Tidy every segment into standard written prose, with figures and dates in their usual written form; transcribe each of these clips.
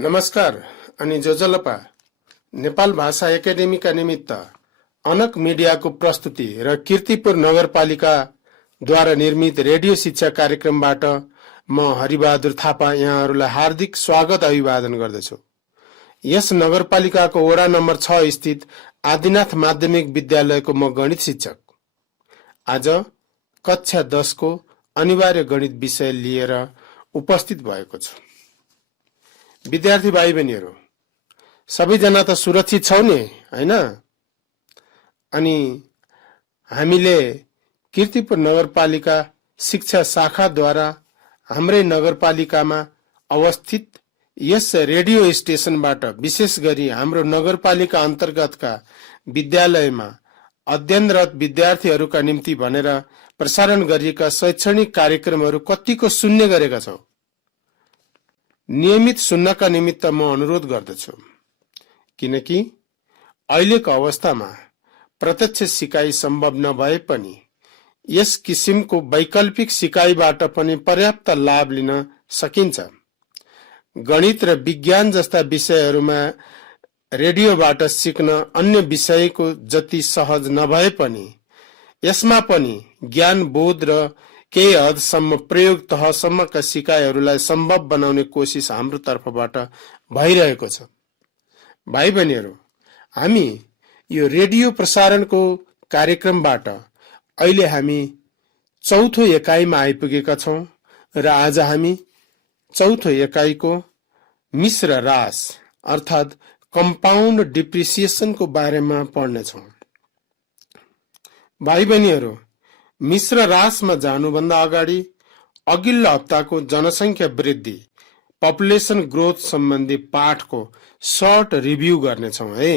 नमस्कार अनि जोजलपा नेपाल भाषा एकाडेमीका निमित्त अनक मिडियाको प्रस्तुति र कीर्तिपुर नगरपालिकाद्वारा निर्मित रेडियो शिक्षा कार्यक्रमबाट म हरिबहादुर थापा यहाँहरूलाई हार्दिक स्वागत अभिवादन गर्दछु। यस नगरपालिकाको वडा नम्बर 6 स्थित आदिनाथ माध्यमिक विद्यालयको म गणित शिक्षक आज कक्षा 10 को अनिवार्य गणित विषय लिएर उपस्थित भएको छु। विद्यार्थी भाइ बहिनीहरू सबैजना त सुरक्षित छौ नि, हैन? अनि हामीले कीर्तिपुर नगरपालिका शिक्षा शाखाद्वारा हाम्रै नगरपालिकामा अवस्थित यस रेडियो स्टेशनबाट विशेष गरी हाम्रो नगरपालिका अन्तर्गतका विद्यालयमा अध्ययनरत विद्यार्थीहरूका निम्ति भनेर प्रसारण गरिएका शैक्षणिक कार्यक्रमहरू कतिको सुन्ने गरेका छौं। नियमित सुन्नका निमित्त म अनुरोध गर्दछु, किनकि अहिलेको अवस्थामा प्रत्यक्ष सिकाइ सम्भव नभए पनि यस किसिमको वैकल्पिक सिकाइबाट पनि पर्याप्त लाभ लिन सकिन्छ। गणित र विज्ञान जस्ता विषयहरूमा रेडियोबाट सिक्न अन्य विषयको जति सहज नभए पनि यसमा पनि ज्ञान बोध र केही हदसम्म प्रयोग तहसम्मका सिकाइहरूलाई सम्भव बनाउने कोसिस हाम्रो तर्फबाट भइरहेको छ। भाइ बहिनीहरू, हामी यो रेडियो प्रसारणको कार्यक्रमबाट अहिले हामी चौथो एकाइमा आइपुगेका छौं र आज हामी चौथो एकाइको मिश्र ह्रास अर्थात् कम्पाउन्ड डिप्रिसिएसनको बारेमा पढ्नेछौं। भाइ बहिनीहरू, मिश्र ह्रासमा जानुभन्दा अगाडि अघिल्लो हप्ताको जनसंख्या वृद्धि पपुलेसन ग्रोथ सम्बन्धी पाठको सर्ट रिभ्यू गर्नेछौं है।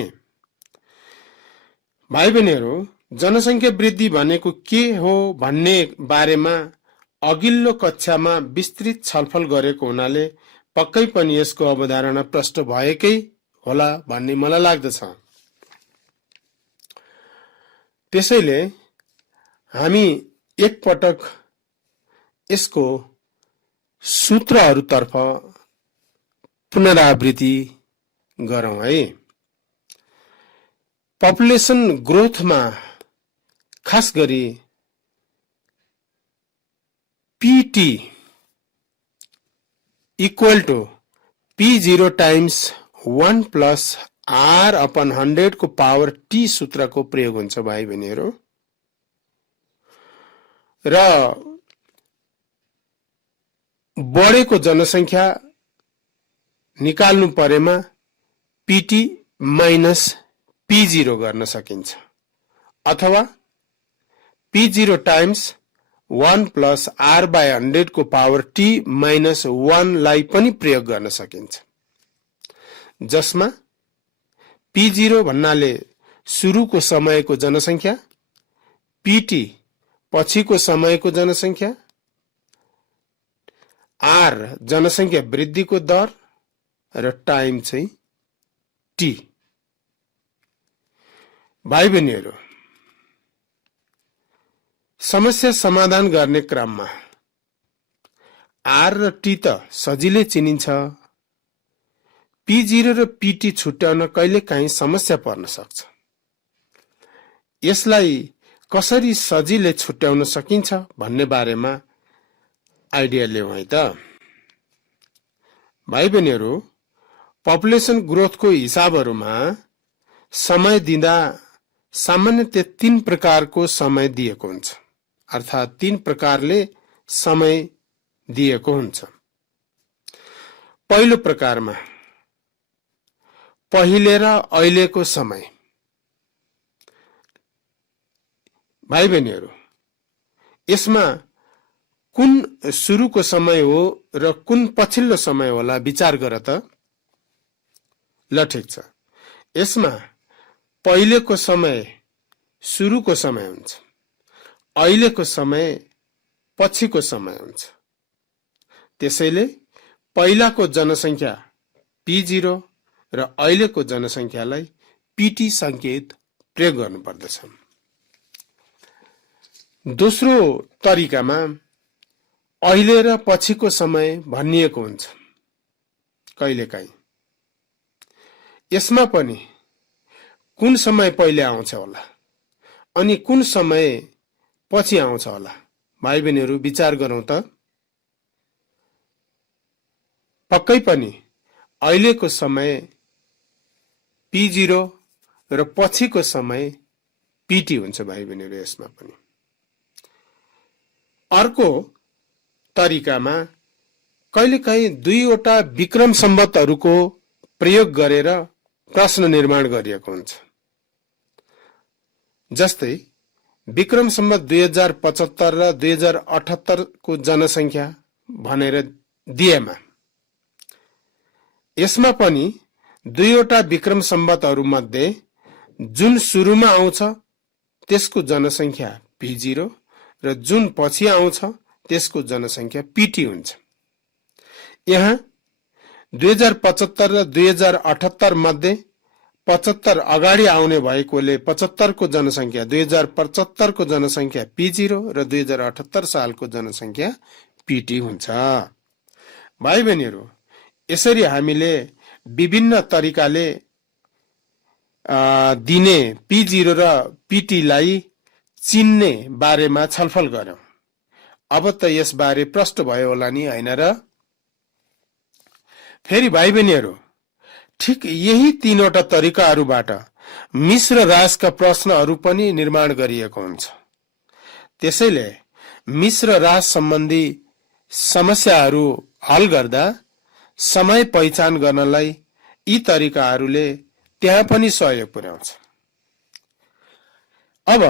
भाइ बहिनीहरू, जनसंख्या वृद्धि भनेको के हो भन्ने बारेमा अघिल्लो कक्षामा विस्तृत छलफल गरेको हुनाले पक्कै पनि यसको अवधारणा प्रष्ट भएकै होला भन्ने मलाई लाग्दछ। त्यसैले हामी एकपटक यसको सूत्रहरूतर्फ पुनरावृत्ति गरौं है। पपुलेसन ग्रोथमा खास गरी P T equal to P0 times 1 plus R upon 100 को पावर T सूत्रको प्रयोग हुन्छ भाइ बहिनीहरू। र बढेको जनसंख्या निकाल्नु परेमा पीटी माइनस P0 गर्न सकिन्छ अथवा P0 times 1 plus R by 100 को पावर T माइनस 1 लाई पनि प्रयोग गर्न सकिन्छ, जसमा P0 भन्नाले सुरुको समयको जनसंख्या, पीटी पछिको समयको जनसंख्या, R जनसंख्या वृद्धिको दर र टाइम चाहिँ T। भाइ बहिनीहरू, समस्या समाधान गर्ने क्रममा R र T त सजिलै चिनिन्छ। P0 र PT छुट्याउन कहिलेकाहीँ समस्या पर्न सक्छ। यसलाई कसरी सजिलै छुट्याउन सकिन्छ भन्ने बारेमा आइडिया ल्याउँ है त। भाइ बहिनीहरू, पपुलेसन ग्रोथको हिसाबहरूमा समय दिँदा सामान्यतया 3 प्रकारको समय दिएको हुन्छ, अर्थात् 3 प्रकारले समय दिएको हुन्छ। पहिलो प्रकारमा पहिले र अहिलेको समय। भाइ बहिनीहरू, यसमा कुन सुरुको समय हो र कुन पछिल्लो समय होला विचार गर त। ल ठिक छ, यसमा पहिलेको समय सुरुको समय हुन्छ, अहिलेको समय पछिको समय हुन्छ। त्यसैले पहिलाको जनसंख्या P0 र अहिलेको जनसंख्यालाई PT संकेत प्रयोग गर्नुपर्दछ। दोस्रो तरिकामा अहिले र पछिको समय भनिएको हुन्छ कहिलेकाहीँ। यसमा पनि कुन समय पहिले आउँछ होला अनि कुन समय पछि आउँछ होला? भाइ बहिनीहरू विचार गरौँ त। पक्कै पनि अहिलेको समय P0 र पछिको समय PT हुन्छ भाइ बहिनीहरू। यसमा पनि अर्को तरिकामा कहिलेकाहीँ दुईवटा विक्रम सम्वतहरूको प्रयोग गरेर प्रश्न निर्माण गरिएको हुन्छ। जस्तै विक्रम सम्वत 2075 र 2078 को जनसंख्या भनेर दिएमा यसमा पनि दुईवटा विक्रम सम्वतहरू मध्ये जुन सुरुमा आउँछ त्यसको जनसंख्या P0 र जुन पछि आउँछ त्यसको जनसंख्या PT हुन्छ। यहाँ 2075 र 2078 मध्ये 75 अगाडि आउने भएकोले 75 को जनसंख्या 2075 को जनसंख्या P0 र 2078 सालको जनसंख्या PT हुन्छ। भाइ बहिनीहरू, यसरी हामीले विभिन्न तरिकाले दिने P0 र PT लाई चिन्ने बारेमा छलफल गर्यौं। अब त यसबारे प्रष्ट भयो होला नि, हैन र? फेरि भाइ बहिनीहरू, ठिक यही तीनवटा तरिकाहरूबाट मिश्र रासका प्रश्नहरू पनि निर्माण गरिएको हुन्छ। त्यसैले मिश्र रास सम्बन्धी समस्याहरू हल गर्दा समय पहिचान गर्नलाई यी तरिकाहरूले त्यहाँ पनि सहयोग पुर्याउँछ। अब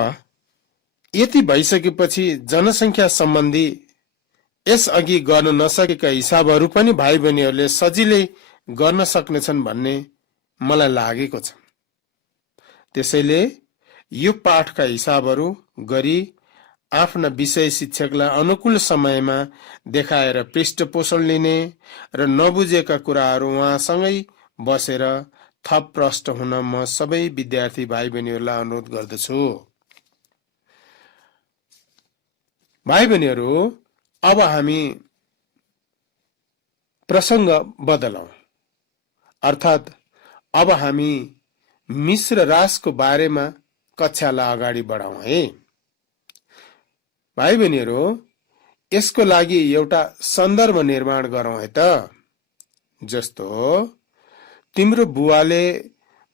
यति भइसकेपछि जनसंख्या सम्बन्धी यसअघि गर्न नसकेका हिसाबहरू पनि भाइ बहिनीहरूले सजिलै गर्न सक्नेछन् भन्ने मलाई लागेको छ। त्यसैले यो पाठका हिसाबहरू गरी आफ्ना विषय शिक्षकलाई अनुकूल समयमा देखाएर पृष्ठपोषण लिने र नबुझेका कुराहरू उहाँसँगै बसेर थप प्रष्ट हुन म सबै विद्यार्थी भाइ बहिनीहरूलाई अनुरोध गर्दछु। भाइ बहिनीहरू, अब हामी प्रसंग बदलौं, अर्थात अब हामी मिश्र रासको बारेमा कक्षालाई अगाडि बढाउँ है। भाइ बहिनीहरू, यसको लागि एउटा सन्दर्भ निर्माण गरौँ है त। जस्तो तिम्रो बुवाले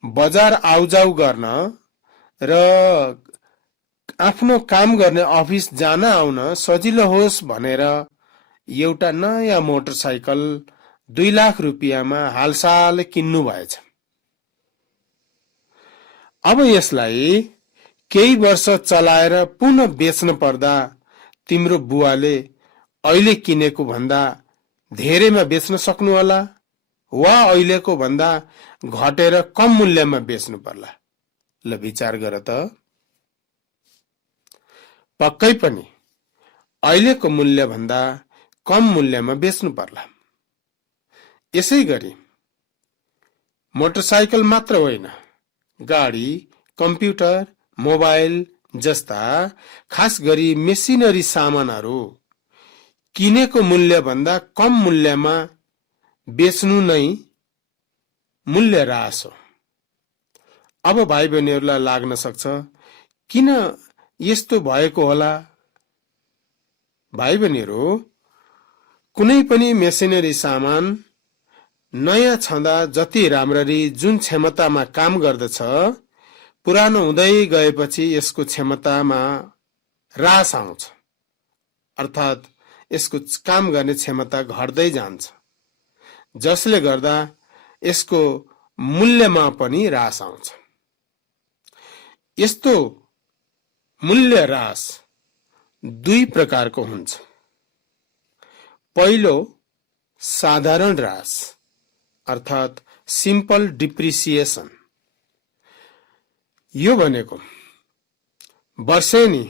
बजार आउजाउ गर्न र आफ्नो काम गर्ने अफिस जान आउन सजिलो होस् भनेर एउटा नयाँ मोटरसाइकल 2 लाख रुपियाँमा हालसाल किन्नु भएछ। अब यसलाई केही वर्ष चलाएर पुनः बेच्न पर्दा तिम्रो बुवाले अहिले किनेको भन्दा धेरैमा बेच्न सक्नु होला वा अहिलेको भन्दा घटेर कम मूल्यमा बेच्नु पर्ला। ल विचार गर त। पक्कै पनि अहिलेको मूल्य भन्दा कम मूल्यमा बेच्नु पर्ला। यसैगरी मोटरसाइकल मात्र होइन, गाडी, कम्प्युटर, मोबाइल जस्ता खास गरी मेसिनरी सामानहरू किनेको मूल्य भन्दा कम मूल्यमा बेच्नु नै मूल्य ह्रास हो। अब भाइ बहिनीहरूलाई लाग्न सक्छ किन यस्तो भएको होला? भाइ बहिनीहरू, कुनै पनि मेसिनरी सामान नयाँ छँदा जति राम्ररी जुन क्षमतामा काम गर्दछ, पुरानो हुँदै गएपछि यसको क्षमतामा ह्रास आउँछ, अर्थात यसको काम गर्ने क्षमता घट्दै जान्छ, जसले गर्दा यसको मूल्यमा पनि ह्रास आउँछ। यस्तो मूल्य ह्रास 2 प्रकारको हुन्छ। पहिलो साधारण ह्रास अर्थात सिम्पल डिप्रिसिएसन। यो भनेको वर्षेनी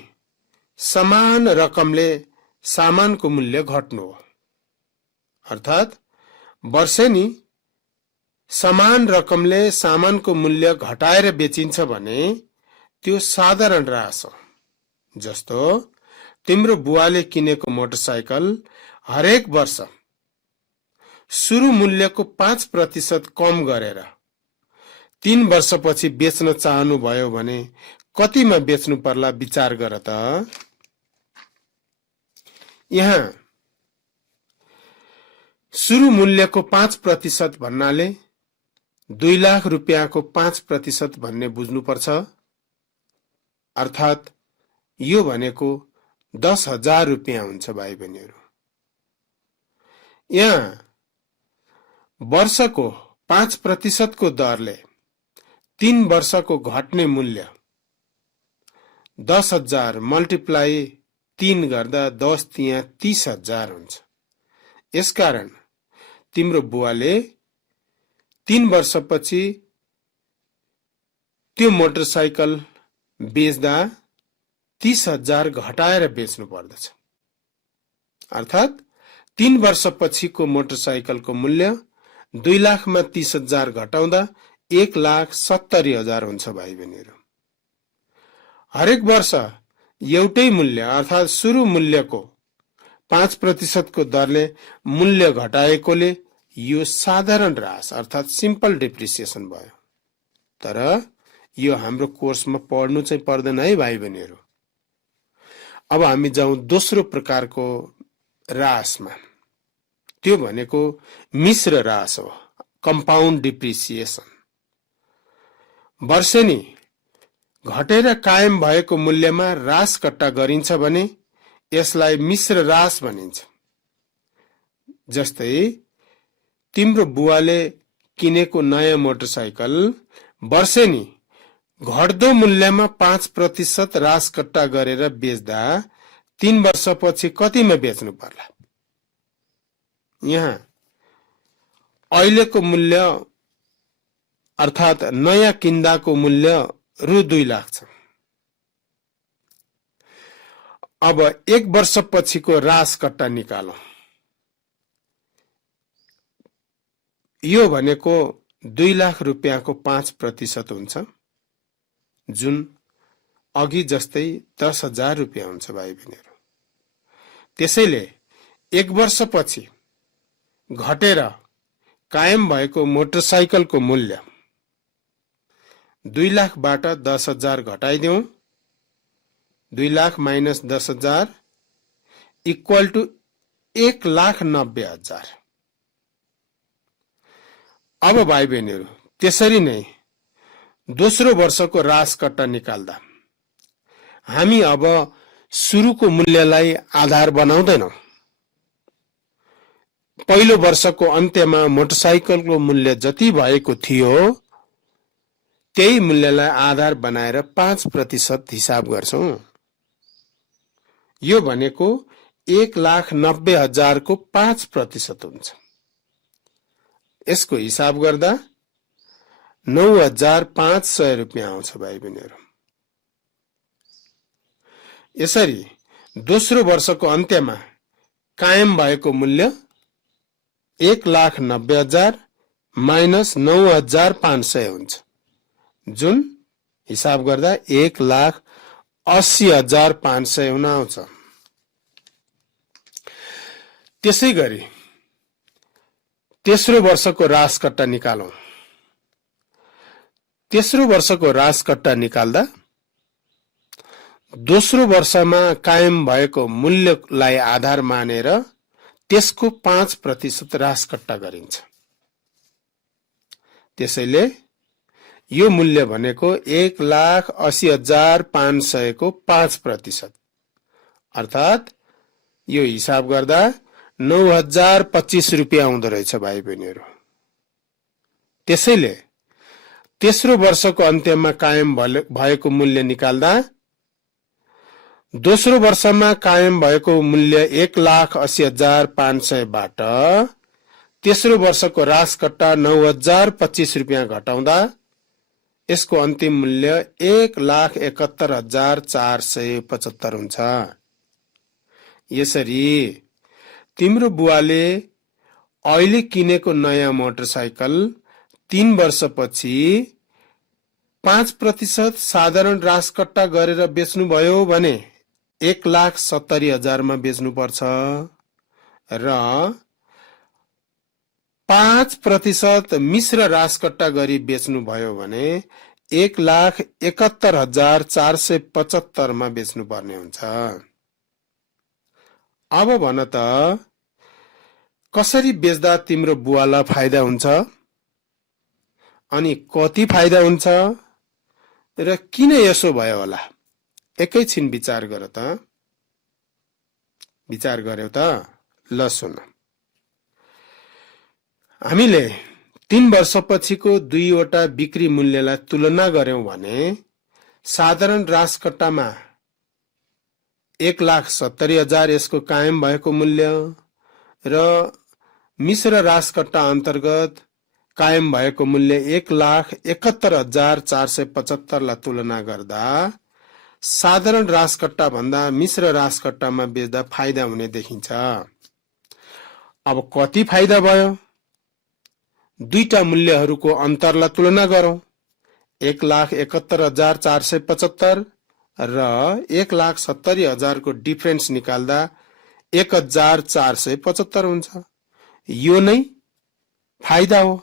समान रकमले सामानको मूल्य घट्नु हो। अर्थात वर्षेनी समान रकमले सामानको मूल्य घटाएर बेचिन्छ भने त्यो साधारण ह्रास हो। जस्तो तिम्रो बुवाले किनेको मोटरसाइकल हरेक वर्ष सुरु मूल्यको 5% कम गरेर 3 वर्षपछि बेच्न चाहनु भयो भने कतिमा बेच्नु पर्ला विचार गर त। यहाँ सुरु मूल्यको 5% भन्नाले 2 लाख रुपियाँको 5% भन्ने बुझ्नुपर्छ। अर्थात् यो भनेको 10,000 रुपियाँ हुन्छ भाइ बहिनीहरू। यहाँ वर्षको 5% को दरले 3 वर्षको घट्ने मूल्य 10,000 मल्टिप्लाई 3 गर्दा 10 तिया 30,000 हुन्छ। यसकारण तिम्रो बुवाले 3 वर्षपछि त्यो मोटरसाइकल बेच्दा 30,000 घटाएर बेच्नु पर्दछ। अर्थात् 3 वर्षपछिको मोटरसाइकलको मूल्य 2 लाखमा 30,000 घटाउँदा 1,70,000 हुन्छ भाइ बहिनीहरू। हरेक वर्ष एउटै मूल्य अर्थात् सुरु मूल्यको 5% को दरले मूल्य घटाएकोले यो साधारण ह्रास अर्थात् सिम्पल डिप्रिसिएसन भयो। तर यो हाम्रो कोर्समा पढ्नु चाहिँ पर्दैन है भाइ बहिनीहरू। अब हामी जाउँ दोस्रो प्रकारको ह्रासमा। त्यो भनेको मिश्र ह्रास हो, कम्पाउन्ड डिप्रिसिएसन। वर्षेनी घटेर कायम भएको मूल्यमा ह्रासकट्टा गरिन्छ भने यसलाई मिश्र ह्रास भनिन्छ। जस्तै तिम्रो बुवाले किनेको नयाँ मोटरसाइकल वर्षेनी घट्दो मूल्यमा 5% ह्रासकट्टा गरेर बेच्दा 3 वर्षपछि कतिमा बेच्नु पर्ला? यहाँ अहिलेको मूल्य अर्थात् नयाँ किन्दाको मूल्य रु 2 लाख छ। अब 1 वर्षपछिको ह्रासकट्टा निकालौं। यो भनेको 2 लाख रुपियाँको 5% हुन्छ, जुन अघि जस्तै 10,000 रुपियाँ हुन्छ भाइ बहिनीहरू। त्यसैले 1 वर्षपछि घटेर कायम भएको मोटरसाइकलको मूल्य 2 लाखबाट 10,000 घटाइदेऊ। 2 लाख माइनस 10,000 इक्वल टु 1,90,000। अब भाइ बहिनीहरू त्यसरी नै दोस्रो वर्षको ह्रासकट्टा निकाल्दा हामी अब सुरुको मूल्यलाई आधार बनाउँदैनौं। पहिलो वर्षको अन्त्यमा मोटरसाइकलको मूल्य जति भएको थियो त्यही मूल्यलाई आधार बनाएर 5% हिसाब गर्छौं। यो भनेको 1,90,000 को 5% हुन्छ। यसको हिसाब गर्दा 9,500 रुपियाँ आउँछ भाइ बहिनीहरू। यसरी दोस्रो वर्षको अन्त्यमा कायम भएको मूल्य 1,90,000 माइनस 9,500 हुन्छ, जुन हिसाब गर्दा 1,80,500 हुन आउँछ। त्यसै गरी तेस्रो वर्षको ह्रासकट्टा निकालौं। तेस्रो वर्षको ह्रासकट्टा निकाल्दा दोस्रो वर्षमा कायम भएको मूल्यलाई आधार मानेर त्यसको 5% ह्रासकट्टा गरिन्छ। त्यसैले यो मूल्य भनेको 1,80,500 को 5%, अर्थात् यो हिसाब गर्दा 9,025 रुपियाँ आउँदो रहेछ भाइ बहिनीहरू। त्यसैले तेस्रो वर्षको अन्त्यमा कायम भएको मूल्य निकाल्दा दोस्रो वर्षमा कायम भएको मूल्य 1,80,500 बाट तेस्रो वर्षको ह्रासकट्टा 9,025 रुपियाँ घटाउँदा यसको अन्तिम मूल्य 1,71,475 हुन्छ। यसरी तिम्रो बुवाले अहिले किनेको नयाँ मोटरसाइकल 3 वर्षपछि 5% साधारण ह्रासकट्टा गरेर बेच्नुभयो भने 1,70,000 मा बेच्नु पर्छ र 5% मिश्र रासकट्टा गरी बेच्नुभयो भने 1,71,475 मा बेच्नु पर्ने हुन्छ। अब भन त कसरी बेच्दा तिम्रो बुवालाई फाइदा हुन्छ अनि कति फाइदा हुन्छ र किन यसो भयो होला? एकैछिन विचार गर त। विचार गर्यौ त? ल सुन। हामीले 3 वर्षपछिको दुईवटा बिक्री मूल्यलाई तुलना गर्यौं भने साधारण रासकट्टामा 1,70,000 यसको कायम भएको मूल्य र मिश्र रासकट्टा अन्तर्गत कायम भएको मूल्य 1,71,475 लाई तुलना गर्दा साधारण रासकट्टा भन्दा मिश्र रासकट्टामा बेच्दा फाइदा हुने देखिन्छ। अब कति फाइदा भयो? दुईटा मूल्यहरूको अन्तरलाई तुलना गरौं। 1,71,475 र 1,70,000 को डिफरेन्स निकाल्दा 1,475 हुन्छ। यो नै फाइदा हो।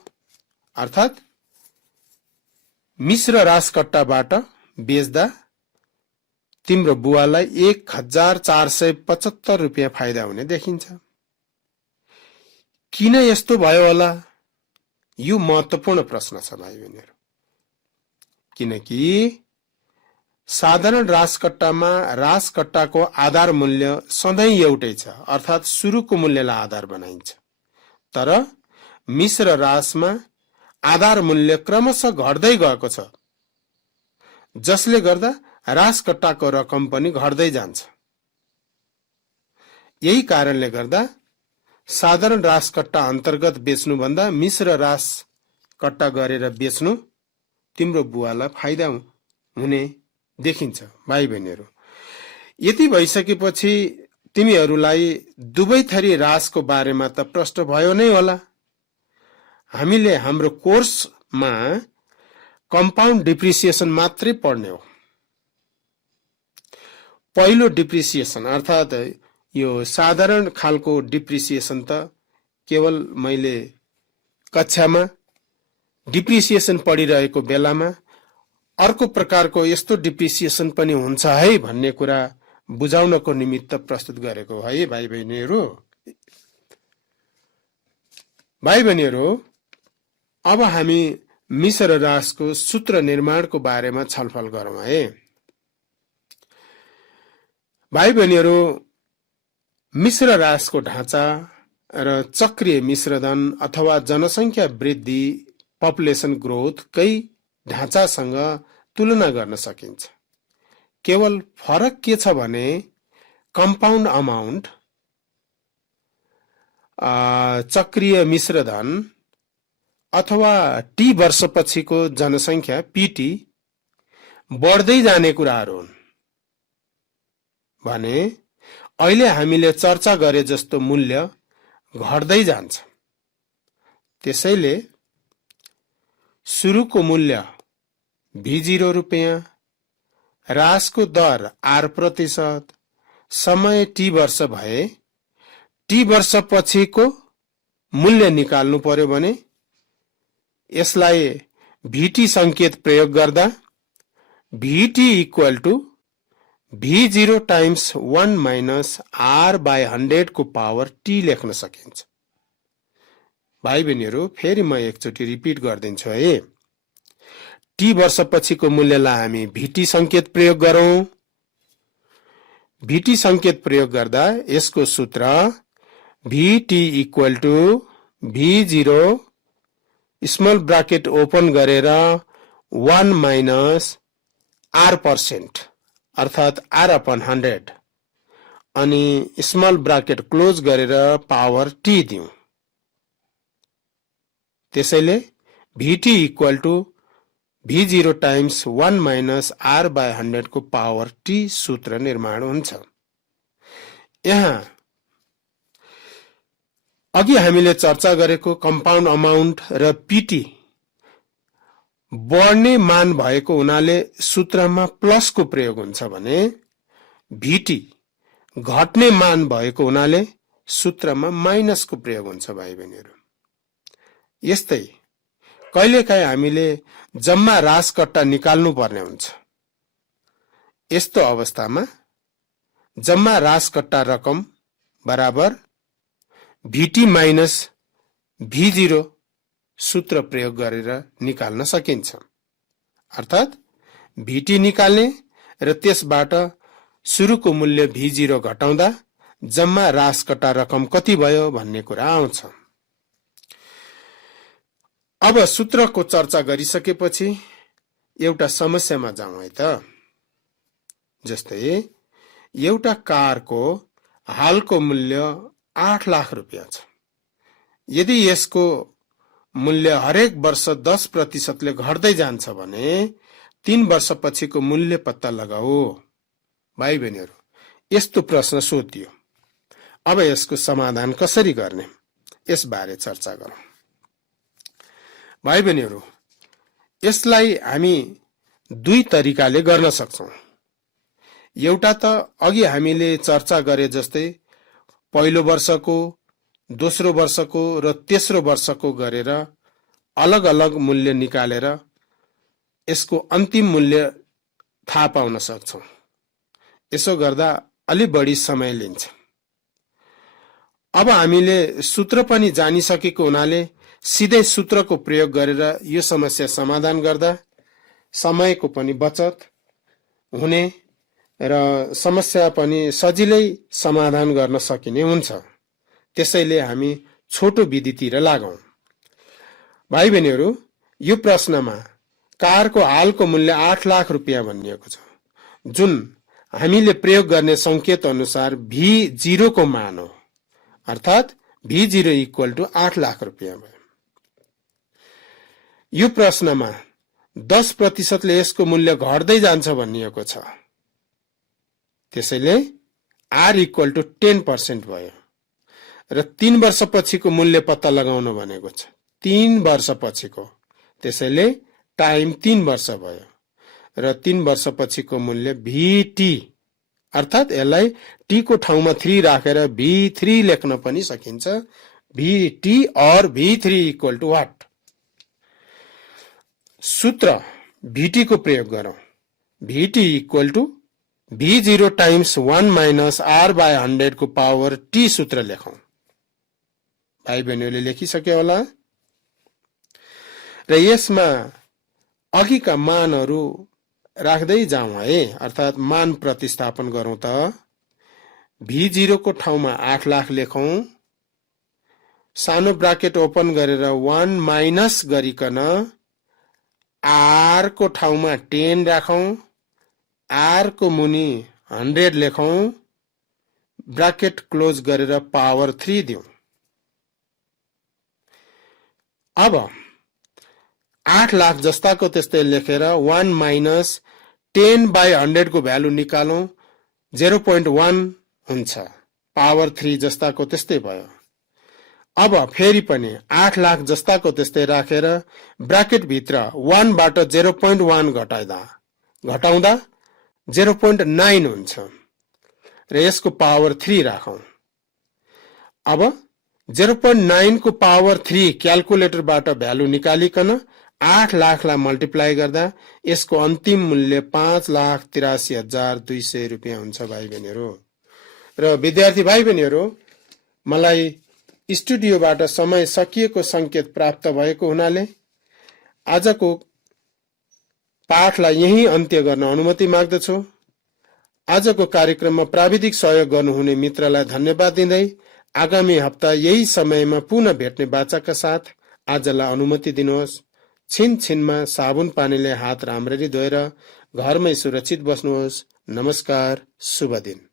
अर्थात मिश्र रासकट्टाबाट बेच्दा तिम्रो बुवालाई 1,475 रुपियाँ फाइदा हुने देखिन्छ। किन यस्तो भयो होला? यो महत्त्वपूर्ण प्रश्न छ भाइ बहिनीहरू। किनकि साधारण रासकट्टामा रासकट्टाको आधार मूल्य सधैँ एउटै छ, अर्थात सुरुको मूल्यलाई आधार बनाइन्छ। तर मिश्र रासमा आधार मूल्य क्रमशः घट्दै गएको छ, जसले गर्दा रासकट्टाको रकम पनि घट्दै जान्छ। यही कारणले गर्दा साधारण रासकट्टा अन्तर्गत बेच्नुभन्दा मिश्र रासकट्टा गरेर बेच्नु तिम्रो बुवालाई फाइदा हुने देखिन्छ। भाइ बहिनीहरू, यति भइसकेपछि तिमीहरूलाई दुवै थरी रासको बारेमा त प्रश्न भयो नै होला। हामीले हाम्रो कोर्समा कम्पाउन्ड डिप्रिसिएसन मात्रै पढ्ने हो। पहिलो डिप्रिसिएसन अर्थात यो साधारण खालको डिप्रिसिएसन त केवल मैले कक्षामा डिप्रिसिएसन पढिरहेको बेलामा अर्को प्रकारको यस्तो डिप्रिसिएसन पनि हुन्छ है भन्ने कुरा बुझाउनको निमित्त प्रस्तुत गरेको है भाइ बहिनीहरू। भाइ बहिनीहरू, अब हामी मिश्र रासको सूत्र निर्माणको बारेमा छलफल गरौँ है। भाइ बहिनीहरू, मिश्र रासको ढाँचा र चक्रीय मिश्रधन अथवा जनसंख्या वृद्धि पपुलेसन ग्रोथकै ढाँचासँग तुलना गर्न सकिन्छ। केवल फरक के छ भने कम्पाउन्ड अमाउन्ट चक्रीय मिश्रधन अथवा टी वर्षपछिको जनसंख्या पीटी बढ्दै जाने कुराहरू हुन् भने अहिले हामीले चर्चा गरे जस्तो मूल्य घट्दै जान्छ। त्यसैले सुरुको मूल्य V0 रुपियाँ, रासको दर R%, समय T वर्ष भए T वर्षपछिको मूल्य निकाल्नु पर्यो भने यसलाई VT संकेत प्रयोग गर्दा VT = V0 times 1 minus R/100 को पावर T लेख्न सकिन्छ। भाइ बहिनीहरू, फेरि म एकचोटि रिपिट गरिदिन्छु है। T वर्षपछिको मूल्यलाई हामी VT संकेत प्रयोग गरौं। VT संकेत प्रयोग गर्दा यसको सूत्र VT = V0 small bracket open गरेर 1 माइनस R% अर्थात R/100 अनि स्मल ब्राकेट क्लोज गरेर पावर T दिउँ। त्यसैले VT = V0 times 1 minus R/100 को पावर T सूत्र निर्माण हुन्छ। यहाँ अघि हामीले चर्चा गरेको कम्पाउन्ड अमाउन्ट र पीटी बढ्ने मान भएको हुनाले सूत्रमा प्लसको प्रयोग हुन्छ भने VT घट्ने मान भएको हुनाले सूत्रमा माइनसको प्रयोग हुन्छ। भाइ बहिनीहरू, यस्तै कहिलेकाहीँ हामीले जम्मा राजकट्टा निकाल्नु पर्ने हुन्छ। यस्तो अवस्थामा जम्मा राजकट्टा रकम बराबर भिटी माइनस V0 सूत्र प्रयोग गरेर निकाल्न सकिन्छ। अर्थात् भिटी निकाल्ने र त्यसबाट सुरुको मूल्य V0 घटाउँदा जम्मा राजकट्टा रकम कति भयो भन्ने कुरा आउँछ। अब सूत्रको चर्चा गरिसकेपछि एउटा समस्यामा जाउँ है त। जस्तै एउटा कारको हालको मूल्य 8 लाख रुपियाँ छ। यदि यसको मूल्य हरेक वर्ष 10% घट्दै जान्छ भने 3 वर्षपछिको मूल्य पत्ता लगाऊ। भाइ बहिनीहरू, यस्तो प्रश्न सोधियो। अब यसको समाधान कसरी गर्ने, यसबारे चर्चा गरौँ। भाइ बहिनीहरू, यसलाई हामी दुई तरिकाले गर्न सक्छौँ। एउटा त अघि हामीले चर्चा गरे जस्तै पहिलो वर्षको, दोस्रो वर्षको र तेस्रो वर्षको गरेर अलग अलग मूल्य निकालेर यसको अन्तिम मूल्य थाहा पाउन सक्छौँ। यसो गर्दा अलि बढी समय लिन्छ। अब हामीले सूत्र पनि जानिसकेको हुनाले सिधै सूत्रको प्रयोग गरेर यो समस्या समाधान गर्दा समयको पनि बचत हुने र समस्या पनि सजिलै समाधान गर्न सकिने हुन्छ। त्यसैले हामी छोटो विधितिर लागौं। भाइ बहिनीहरू, यो प्रश्नमा कारको हालको मूल्य 8 लाख रुपियाँ भनिएको छ, जुन हामीले प्रयोग गर्ने संकेत अनुसार V0 को मान हो। अर्थात् V0 = 8 लाख रुपियाँ भयो। यो प्रश्नमा 10% ले यसको मूल्य घट्दै जान्छ भनिएको छ। त्यसैले R = 10% भयो र 3 वर्षपछिको मूल्य पत्ता लगाउन भनेको छ। 3 वर्षपछिको, त्यसैले टाइम 3 वर्ष भयो र 3 वर्षपछिको मूल्य VT, अर्थात् यसलाई T को ठाउँमा 3 राखेर V3 लेख्न पनि सकिन्छ। VT और V3 = what? सूत्र VT को प्रयोग गरौँ। VT = V0 × 1 - R/100 को पावर T सूत्र लेखौं। भाइ बहिनीहरूले लेखिसके होला। र यसमा अघिका मानहरू राख्दै जाउँ है। अर्थात् मान प्रतिस्थापन गरौँ त। V0 को ठाउँमा 8 लाख लेखौं। सानो ब्राकेट ओपन गरेर 1 माइनस गरिकन R को ठाउँमा 10 राखौं। R को मुनि 100 लेखौं। ब्राकेट क्लोज गरेर पावर 3 दिउँ। अब 8 लाख जस्ताको त्यस्तै लेखेर 1 माइनस 10/100 को भ्यालु निकालौं। 0.1 हुन्छ। पावर 3 जस्ताको त्यस्तै भयो। अब फेरि पनि 8 लाख जस्ताको त्यस्तै राखेर ब्राकेट भित्र 1 बाट 0.1 घटाउँदा 0.9 हुन्छ र यसको पावर 3 राखौं। अब 0.9 को पावर 3 क्याल्कुलेटरबाट भ्यालु निकालिकन 8 लाखलाई मल्टिप्लाई गर्दा यसको अन्तिम मूल्य 5,83,200 रुपियाँ हुन्छ। भाइ बहिनीहरू र विद्यार्थी भाइ बहिनीहरू, मलाई स्टुडियोबाट समय सकिएको संकेत प्राप्त भएको हुनाले आजको पाठलाई यही अन्त्य गर्न अनुमति माग्दछु। आजको कार्यक्रममा प्राविधिक सहयोग गर्नुहुने मित्रलाई धन्यवाद दिँदै आगामी हप्ता यही समयमा पुनः भेट्ने बाचाका साथ आजलाई अनुमति दिनुहोस्। छिनछिनमा साबुन पानीले हात राम्ररी धोएर घरमै सुरक्षित बस्नुहोस्। नमस्कार, शुभ दिन।